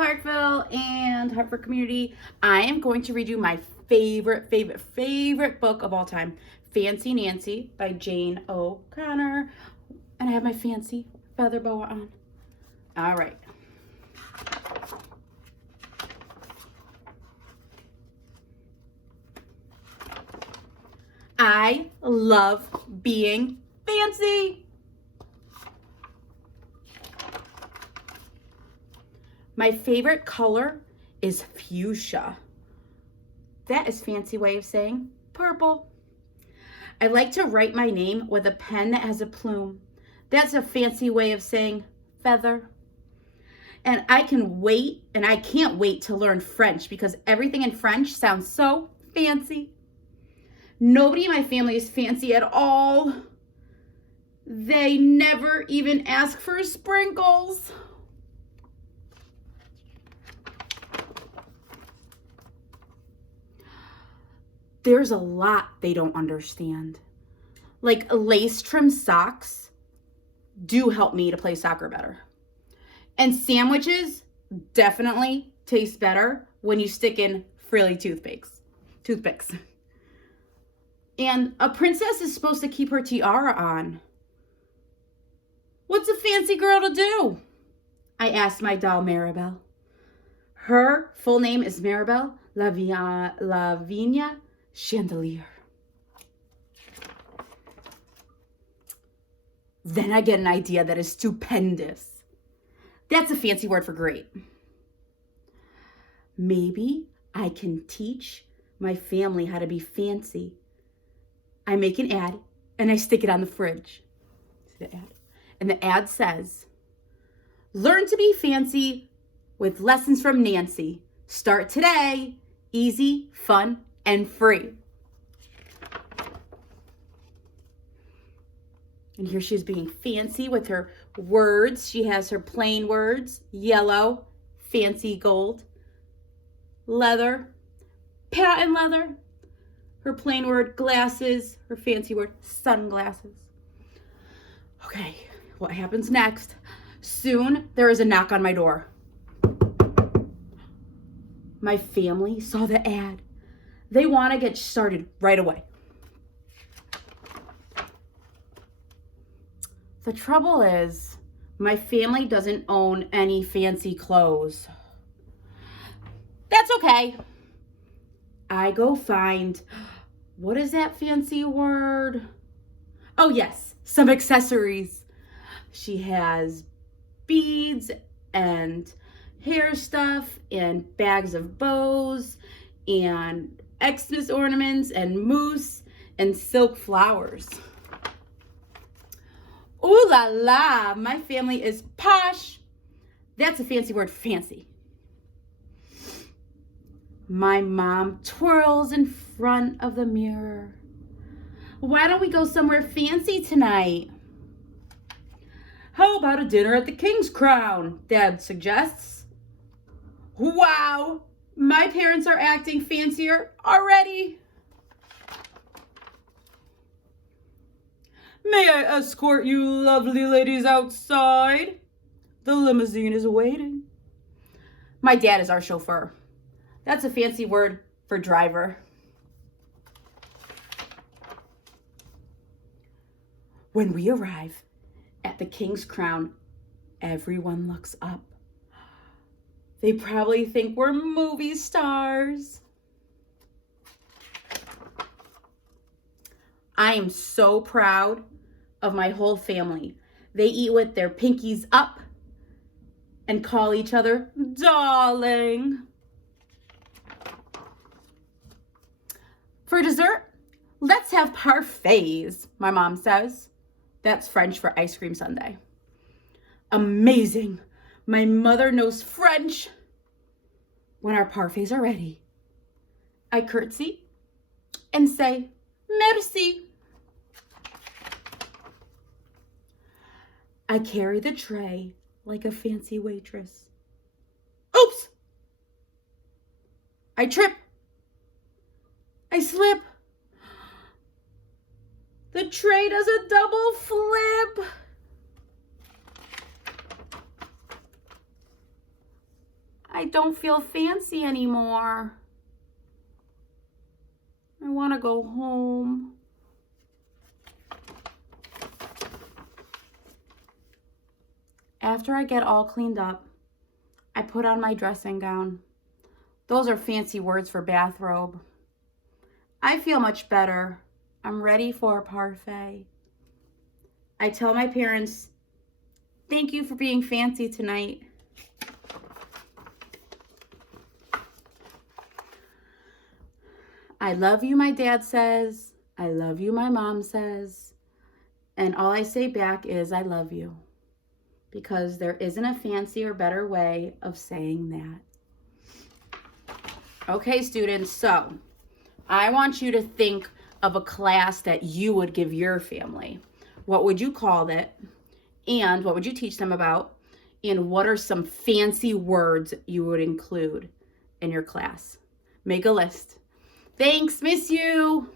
Parkville and Hartford community. I am going to read you my favorite book of all time, Fancy Nancy by Jane O'Connor. And I have my fancy feather boa on. All right. I love being fancy. My favorite color is fuchsia. That is a fancy way of saying purple. I like to write my name with a pen that has a plume. That's a fancy way of saying feather. And I can't wait to learn French because everything in French sounds so fancy. Nobody in my family is fancy at all. They never even ask for sprinkles. There's a lot they don't understand. Like lace trim socks do help me to play soccer better. And sandwiches definitely taste better when you stick in frilly toothpicks. And a princess is supposed to keep her tiara on. What's a fancy girl to do? I asked my doll Maribel. Her full name is Maribel Lavinia Chandelier. Then I get an idea that is stupendous. That's a fancy word for great. Maybe I can teach my family how to be fancy. I make an ad and I stick it on the fridge. See the ad? And the ad says, learn to be fancy with lessons from Nancy. Start today. Easy, fun, and free. And here she's being fancy with her words. She has her plain words, yellow, fancy gold, leather, patent leather, her plain word, glasses, her fancy word, sunglasses. Okay, what happens next? Soon there is a knock on my door. My family saw the ad. They want to get started right away. The trouble is, my family doesn't own any fancy clothes. That's okay. I go find, what is that fancy word? Oh yes, some accessories. She has beads and hair stuff and bags of bows and Xmas ornaments and mousse and silk flowers. Ooh la la, my family is posh. That's a fancy word, fancy. My mom twirls in front of the mirror. Why don't we go somewhere fancy tonight? How about a dinner at the King's Crown? Dad suggests. Wow, my parents are acting fancier already. May I escort you lovely ladies outside? The limousine is waiting. My dad is our chauffeur. That's a fancy word for driver. When we arrive at the King's Crown, everyone looks up. They probably think we're movie stars. I am so proud of my whole family. They eat with their pinkies up and call each other darling. For dessert, let's have parfaits, my mom says. That's French for ice cream sundae. Amazing. My mother knows French. When our parfaits are ready, I curtsy and say, merci. I carry the tray like a fancy waitress. Oops! I trip. I slip. The tray does a double flip. I don't feel fancy anymore. I want to go home. After I get all cleaned up, I put on my dressing gown. Those are fancy words for bathrobe. I feel much better. I'm ready for a parfait. I tell my parents, thank you for being fancy tonight. I love you, my dad says. I love you, my mom says. And all I say back is, I love you. Because there isn't a fancier, better way of saying that. Okay, students, so I want you to think of a class that you would give your family. What would you call it? And what would you teach them about? And what are some fancy words you would include in your class? Make a list. Thanks, miss you.